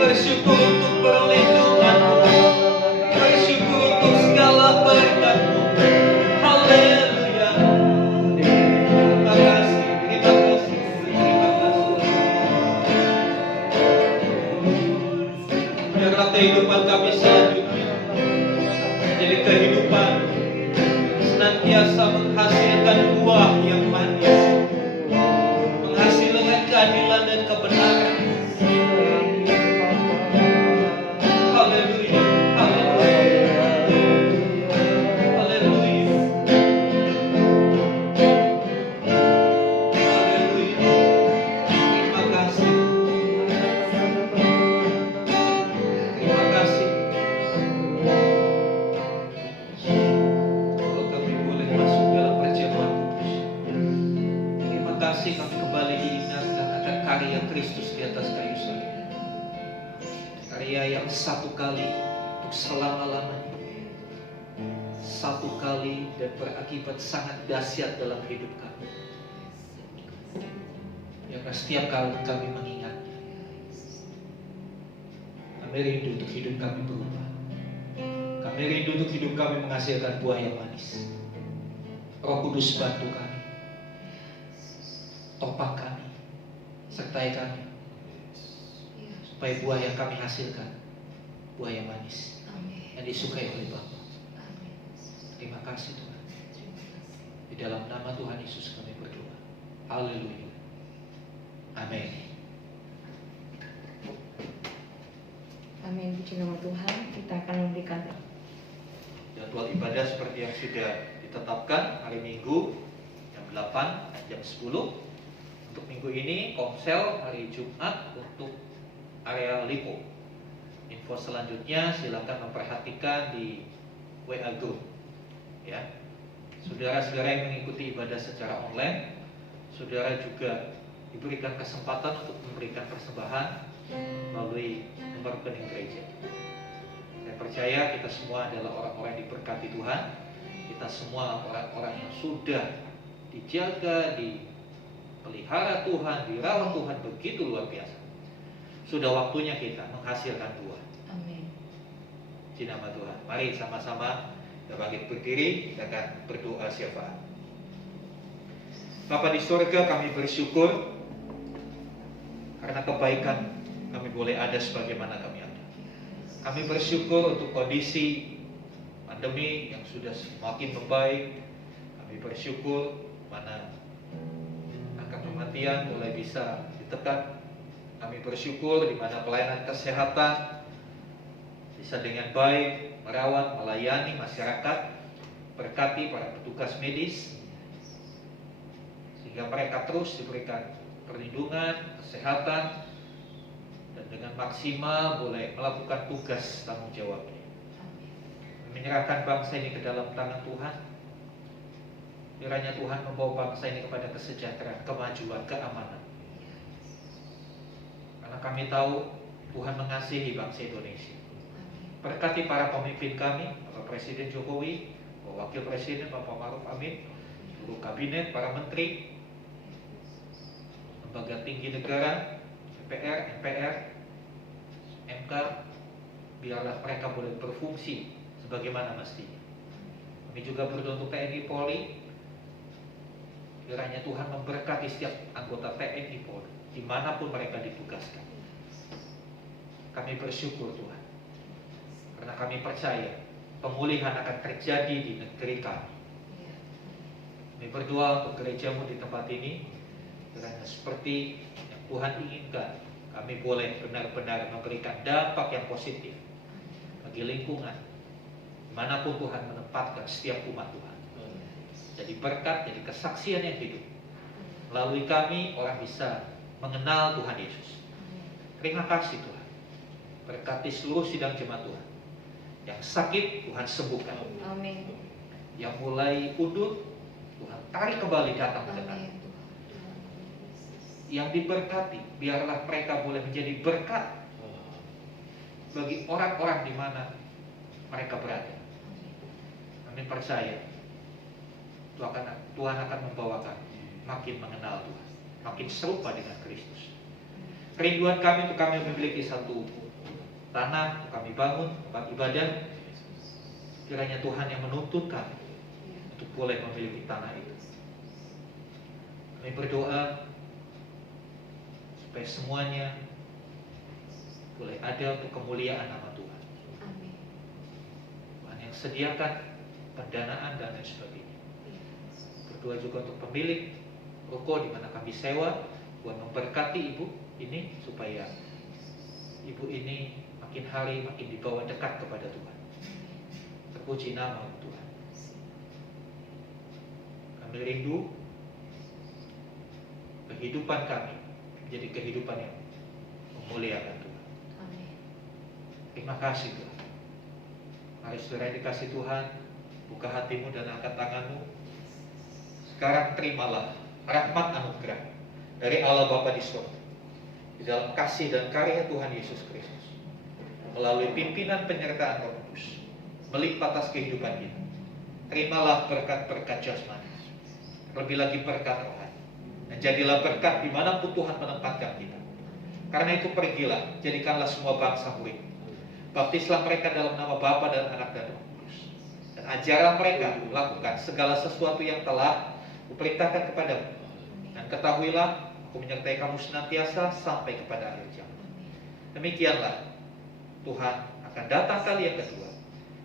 bersyukur untuk perlindungan-Mu, bersyukur untuk segala berkat-Mu. Haleluya. Terima kasih, terima kasih, terima kasih. Biarlah kehidupan kami selanjutnya menjadi kehidupan senantiasa menghasilkan buah yang manis, menghasilkan keadilan dan kebenaran. Haleluya, haleluya, haleluya, haleluya. Terima kasih, terima kasih. Kalau kami boleh masuk dalam perjamuan kudus, terima kasih kami kembali diingatkan akan karya Kristus di atas kayu salib. Karya yang satu kali untuk selama-lamanya, satu kali dan berakibat sangat dahsyat dalam hidup kami. Yang setiap kali kami mengingatnya, kami rindu untuk hidup kami berubah. Kami rindu untuk hidup kami menghasilkan buah yang manis. Roh Kudus bantu kami, topang kami, sertai kami, supaya buah yang kami hasilkan buah yang manis yang disukai oleh Bapa. Terima kasih Tuhan. Di dalam nama Tuhan Yesus kami berdoa. Haleluya. Amin. Amin. Puji nama Tuhan. Kita akan memberikan Jadwal ibadah seperti yang sudah ditetapkan hari Minggu jam 8 dan jam 10. Untuk minggu ini Komsel hari Jumat untuk area Lipo. Info selanjutnya silakan memperhatikan di WA Group. Ya. Saudara-saudara yang mengikuti ibadah secara online, saudara juga diberikan kesempatan untuk memberikan persembahan melalui nomor rekening gereja. Saya percaya kita semua adalah orang-orang yang diberkati Tuhan. Kita semua orang-orang yang sudah dijaga, dipelihara Tuhan, dirawat Tuhan begitu luar biasa. Sudah waktunya kita menghasilkan buah. Amin. Di nama Tuhan. Mari sama-sama kita bangkit berdiri, kita akan berdoa syafaat. Bapa di surga, kami bersyukur karena kebaikan kami boleh ada sebagaimana kami ada. Kami bersyukur untuk kondisi pandemi yang sudah semakin membaik. Kami bersyukur mana angka kematian mulai bisa ditekan. Kami bersyukur di mana pelayanan kesehatan bisa dengan baik merawat, melayani masyarakat. Berkati para petugas medis sehingga mereka terus diberikan perlindungan, kesehatan, dan dengan maksimal boleh melakukan tugas tanggung jawabnya. Menyerahkan bangsa ini ke dalam tangan Tuhan. Kiranya Tuhan membawa bangsa ini kepada kesejahteraan, kemajuan, keamanan. Karena kami tahu Tuhan mengasihi bangsa Indonesia. Berkati para pemimpin kami, Bapak Presiden Jokowi, Bapak Wakil Presiden Bapak Ma'ruf Amin, seluruh kabinet, para menteri, lembaga tinggi negara, DPR, MPR, MK, biarlah mereka boleh berfungsi sebagaimana mestinya. Kami juga berdoa untuk TNI Polri, kiranya Tuhan memberkati setiap anggota TNI Polri dimanapun mereka ditugaskan. Kami bersyukur Tuhan, karena kami percaya pemulihan akan terjadi di negeri kami. Kami berdoa untuk gerejamu di tempat ini, kiranya seperti yang Tuhan inginkan, kami boleh benar-benar memberikan dampak yang positif bagi lingkungan dimanapun Tuhan menempatkan setiap umat Tuhan. Jadi berkat, jadi kesaksian yang hidup. Melalui kami orang bisa mengenal Tuhan Yesus. Terima kasih Tuhan. Berkati seluruh sidang jemaat Tuhan. Yang sakit Tuhan sembuhkan. Amin. Yang mulai undur Tuhan tarik kembali datang ke kami. Yang diberkati, biarlah mereka boleh menjadi berkat bagi orang-orang di mana mereka berada. Kami percaya Tuhan akan membawakan makin mengenal Tuhan, makin serupa dengan Kristus. Kerinduan kami untuk kami memiliki satu tanah, kami bangun tempat ibadah. Kiranya Tuhan yang menuntun kami untuk boleh memiliki tanah itu. Kami berdoa supaya semuanya boleh ada untuk kemuliaan nama Tuhan. Amin. Tuhan yang sediakan pendanaan dan lain sebagainya. Berdoa juga untuk pemilik ruko di mana kami sewa, Tuhan memberkati ibu ini supaya ibu ini makin hari makin dibawa dekat kepada Tuhan. Terpuji nama Tuhan. Kami rindu kehidupan kami menjadi kehidupan yang memuliakan Tuhan. Amin. Terima kasih Tuhan. Mari saudara dikasih Tuhan, buka hatimu dan angkat tanganmu. Sekarang terimalah rahmat anugerah dari Allah Bapa di surga, di dalam kasih dan karya Tuhan Yesus Kristus, melalui pimpinan penyertaan Roh Kudus, melipat atas kehidupan kita. Terimalah berkat-berkat jasmani, lebih lagi berkat rohani, dan jadilah berkat dimanapun Tuhan menempatkan kita. Karena itu pergilah, jadikanlah semua bangsa murid. Baptislah mereka dalam nama Bapa dan Anak dan Roh Kudus, dan ajarlah mereka melakukan segala sesuatu yang telah kuperintahkan kepadamu. Dan ketahuilah, aku menyertai kamu senantiasa sampai kepada akhir zaman. Demikianlah Tuhan akan datang kali yang kedua,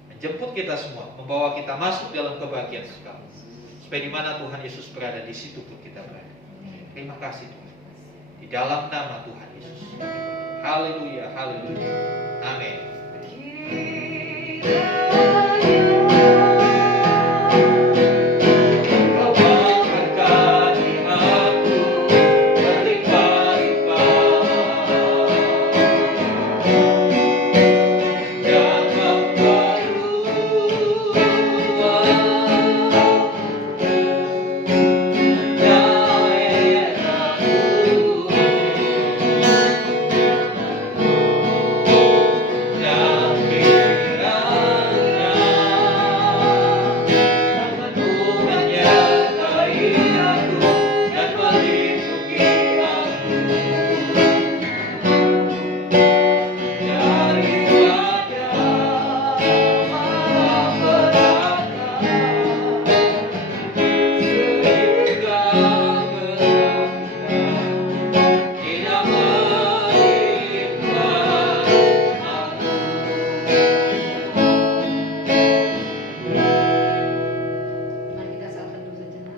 menjemput kita semua, membawa kita masuk dalam kebahagiaan sekali. Supaya di mana Tuhan Yesus berada, di situ pun kita berada. Terima kasih Tuhan. Di dalam nama Tuhan Yesus. Haleluya, haleluya. Amin.